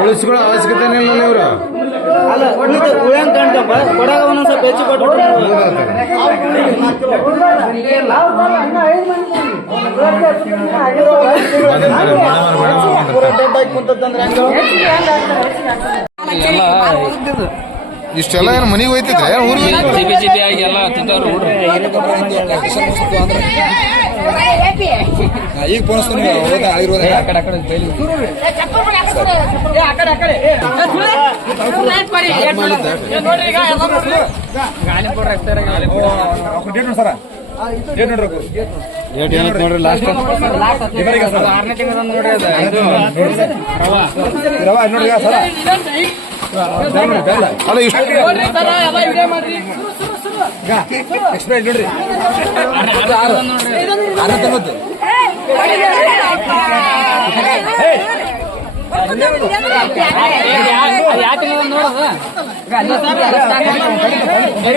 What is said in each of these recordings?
ಉಳಿಸ್ಕೊಳ್ಳೋ ಅವಶ್ಯಕತೆ ಇಲ್ಲ ಅಲ್ಲ ಒಳ್ಳೆ ಉಳಿಯಂಗ್ ಕಾಣ್ತಪ್ಪ ಸ್ವಲ್ಪ ಹೆಚ್ಚು ಕೊಟ್ಟು ಇಷ್ಟೆಲ್ಲ ಏನು ಮನೆಗೆ ಹೋಯ್ತಿದ್ರೆ? ಊರಿಗೆ ಆಗಿ ಎಲ್ಲ ಈಗ ಪೋಣಿಸ್ತೀನಿ ಆ ಕಡೆ ಆ ಬೈಲಿ. ನೋಡ್ರಿ ಲಾಸ್ಟ್ ಆರನೇ ತಿಂಗಳು ನೋಡ್ರಿ ಅದು. ಇದು ರವಾ. ಅಲ್ಲ ಇಷ್ಟು ಎಕ್ಸ್ಪ್ರೈಸ್ ನೋಡ್ರಿ ಯಾವ ತಿಂಗಳು ನೋಡೋದು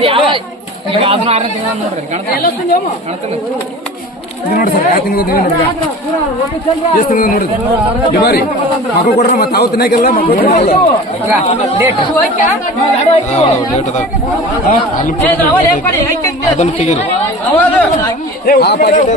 ಯಾವ ಈಗ ಅದನ್ನ ಆರನೇ ತಿಂಗಳು ನೋಡ್ರಿ ಕಾಣ್ತಾ ಕಾಣ್ತಿಲ್ಲ ಇದು ನೋಡಿ ಸರ್ ಯಾವ ತಿಂಗಳು ನೋಡ್ರಿ ಎಷ್ಟು ತಿಂಗಳು ನೋಡ್ರಿ ಡಿಮಾರಿ ಮಕ್ಕಳು ಕೊಡ್ರ ಮತ್ತೆ ತಾವು ಮಕ್ಕಳು ತಿನ್ನಲ್ಲ ಡೇಟ್ ಅದನ್ನ ತೆಗೀರಿ ಆ ಪಾಕೆಟ್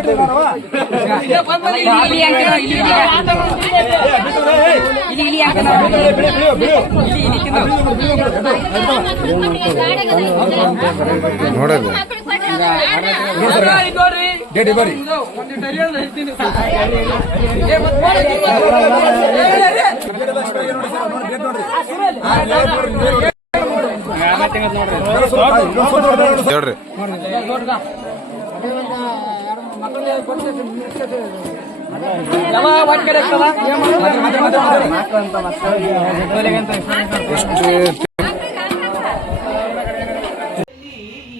ಅಂತ ಹೇಳಿ. ಇಲ್ಲಿ ಅಂಕಣ ಇಲ್ಲಿ ಇಲ್ಲಿ ಇಲ್ಲಿ ಅಂಕಣ ನೋಡಲ್ಲ ಡೇ ಡಿಮಾರಿ ಆರನೇ ತಿಂಗಳು ನೋಡ್ರಿ ಹೇಳ್ರಿ. ಎಷ್ಟು ಈ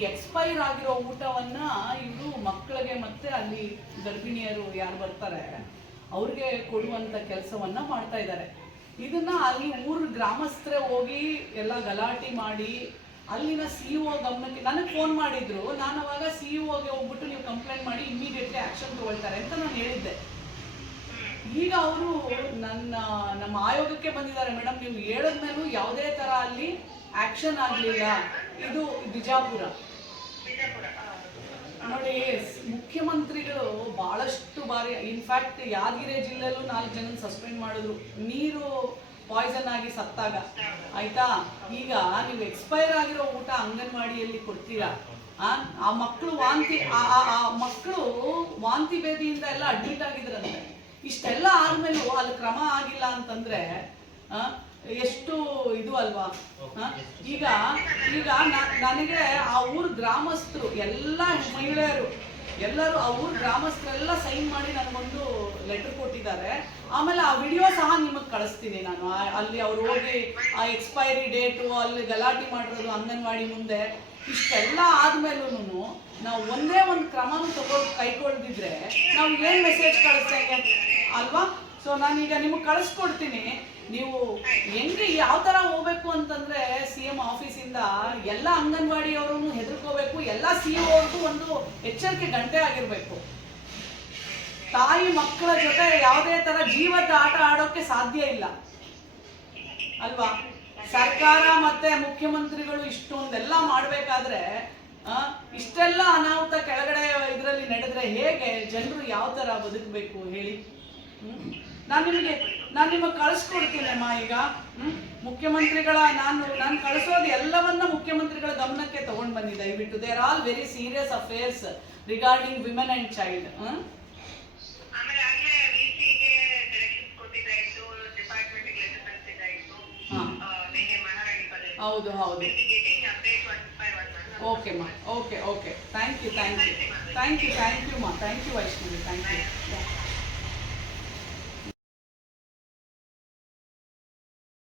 ಎಕ್ಸ್ಪೈರ್ ಆಗಿರೋ ಊಟವನ್ನ ಇವರು ಮಕ್ಕಳಿಗೆ ಮತ್ತೆ ಅಲ್ಲಿ ಗರ್ಭಿಣಿಯರು ಯಾರು ಬರ್ತಾರೆ, ಅವ್ರಿಗೆ ಕೊಡುವಂತ ಕೆಲಸವನ್ನ ಮಾಡ್ತಾ ಇದ್ದಾರೆ. ಇದನ್ನ ಅಲ್ಲಿ ಊರು ಗ್ರಾಮಸ್ಥರೇ ಹೋಗಿ ಎಲ್ಲ ಗಲಾಟೆ ಮಾಡಿ, ಅಲ್ಲಿನ ಸಿ ಒ ಗಮನಕ್ಕೆ ನನಗೆ ಫೋನ್ ಮಾಡಿದ್ರು. ನಾನು ಅವಾಗ ಸಿ ಒಗೆ ಹೋಗ್ಬಿಟ್ಟು ನೀವು ಕಂಪ್ಲೇಂಟ್ ಮಾಡಿ ಇಮಿಡಿಯೇಟ್ಲಿ ಆಕ್ಷನ್ ತಗೊಳ್ತಾರೆ ಅಂತ ನಾನು ಹೇಳಿದ್ದೆ. ಈಗ ಅವರು ನನ್ನ, ನಮ್ಮ ಆಯೋಗಕ್ಕೆ ಬಂದಿದ್ದಾರೆ. ಮೇಡಮ್, ನೀವು ಹೇಳದ್ಮೇಲೂ ಯಾವುದೇ ತರ ಅಲ್ಲಿ ಆಕ್ಷನ್ ಆಗಲಿಲ್ಲ. ಇದು ಬಿಜಾಪುರ. ನೋಡಿ ಮುಖ್ಯಮಂತ್ರಿಗಳು ಬಹಳಷ್ಟು ಬಾರಿ ಇನ್ಫ್ಯಾಕ್ಟ್ ಯಾದಗಿರಿ ಜಿಲ್ಲೆಯಲ್ಲೂ ನಾಲ್ಕು ಜನ ಸಸ್ಪೆಂಡ್ ಮಾಡಿದ್ರು. ನೀರು ಪಾಯ್ಸನ್ ಆಗಿ ಸತ್ತಾಗ. ಆಯ್ತಾ? ಈಗ ನೀವು ಎಕ್ಸ್ಪೈರ್ ಆಗಿರೋ ಊಟ ಅಂಗನವಾಡಿಯಲ್ಲಿ ಕೊಡ್ತೀರಾ? ಆ ಮಕ್ಕಳು ವಾಂತಿ, ಆ ಮಕ್ಕಳು ವಾಂತಿ ಭೇದಿಯಿಂದ ಎಲ್ಲ ಅಡ್ಮಿಟ್ ಆಗಿದ್ರಂತೆ. ಇಷ್ಟೆಲ್ಲ ಆದ್ಮೇಲೂ ಅಲ್ಲಿ ಕ್ರಮ ಆಗಿಲ್ಲ ಅಂತಂದ್ರೆ ಎಷ್ಟು ಇದು ಅಲ್ವಾ? ಈಗ ಈಗ ನನಗೆ ಆ ಊರ್ ಗ್ರಾಮಸ್ಥರು ಎಲ್ಲ ಮಹಿಳೆಯರು ಎಲ್ಲರೂ ಆ ಊರ್ ಗ್ರಾಮಸ್ಥರೆಲ್ಲ ಸೈನ್ ಮಾಡಿ ನನಗೊಂದು ಲೆಟರ್ ಕೊಟ್ಟಿದ್ದಾರೆ. ಆಮೇಲೆ ಆ ವಿಡಿಯೋ ಸಹ ನಿಮಗೆ ಕಳಿಸ್ತೀನಿ ನಾನು. ಅಲ್ಲಿ ಅವ್ರು ಹೋಗಿ ಆ ಎಕ್ಸ್ಪೈರಿ ಡೇಟು ಅಲ್ಲಿ ಗಲಾಟೆ ಮಾಡಿರೋದು ಅಂಗನವಾಡಿ ಮುಂದೆ ಇಷ್ಟೆಲ್ಲ ಆದ್ಮೇಲೂ ನಾವು ಒಂದೇ ಒಂದು ಕ್ರಮನೂ ತಗೊಂಡು ಕೈಗೊಳ್ದಿದ್ರೆ ನಾವು ಏನು ಮೆಸೇಜ್ ಕಳಿಸ್ತೇವೆ? ಅಲ್ವಾ? ಸೊ ನಾನೀಗ ನಿಮಗೆ ಕಳಿಸ್ಕೊಡ್ತೀನಿ. ನೀವು ಹೆಂಗೆ ಯಾವ ತರ ಹೋಗ್ಬೇಕು ಅಂತಂದ್ರೆ ಸಿ ಎಂ ಆಫೀಸಿಂದ ಎಲ್ಲ ಅಂಗನವಾಡಿಯವರು ಹೆದರ್ಕೋಬೇಕು, ಎಲ್ಲ ಸಿ ಅವ್ರಿಗೂ ಒಂದು ಎಚ್ಚರಿಕೆ ಗಂಟೆ ಆಗಿರ್ಬೇಕು. ತಾಯಿ ಮಕ್ಕಳ ಜೊತೆ ಯಾವುದೇ ತರ ಜೀವದ ಆಟ ಆಡೋಕೆ ಸಾಧ್ಯ ಇಲ್ಲ. ಅಲ್ವಾ? ಸರ್ಕಾರ ಮತ್ತೆ ಮುಖ್ಯಮಂತ್ರಿಗಳು ಇಷ್ಟೊಂದೆಲ್ಲ ಮಾಡ್ಬೇಕಾದ್ರೆ ಇಷ್ಟೆಲ್ಲ ಅನಾಹುತ ಕೆಳಗಡೆ ಇದರಲ್ಲಿ ನಡೆದ್ರೆ ಹೇಗೆ ಜನರು ಯಾವ ತರ ಬದುಕಬೇಕು ಹೇಳಿ? ನಾನ್ ನಿಮಗೆ ನಾನು ನಿಮಗೆ ಕಳಿಸ್ಕೊಡ್ತೀನಿ ಅಮ್ಮ ಈಗ. ಹ್ಮ್? ಮುಖ್ಯಮಂತ್ರಿಗಳ ನಾನು ನಾನು ಕಳಿಸೋದು ಎಲ್ಲವನ್ನ ಮುಖ್ಯಮಂತ್ರಿಗಳ ಗಮನಕ್ಕೆ ತಗೊಂಡ್ ಬಂದಿ ದಯವಿಟ್ಟು. They are all very serious affairs regarding women and child ಆಮೇಲೆ ಆಗ್ಲೇ ವಿಸಿಗೆ ಡೈರೆಕ್ಷನ್ಸ್ ಕೊಟ್ಟಿದ್ದಾಯ್ತು ಡಿಪಾರ್ಟ್ಮೆಂಟ್ ಲೆಟರ್ ಕಳಿಸಿದ್ದಾಯ್ತು. ಹಾ. ನಿನ್ನೆ ಮಹಾರಾಣಿ ಪದ ಹೌದು ಹೌದು. ಓಕೆ ಮಾ okay okay thank you thank you thank you thank you ಮಾ. Thank you Vaishnavi thank you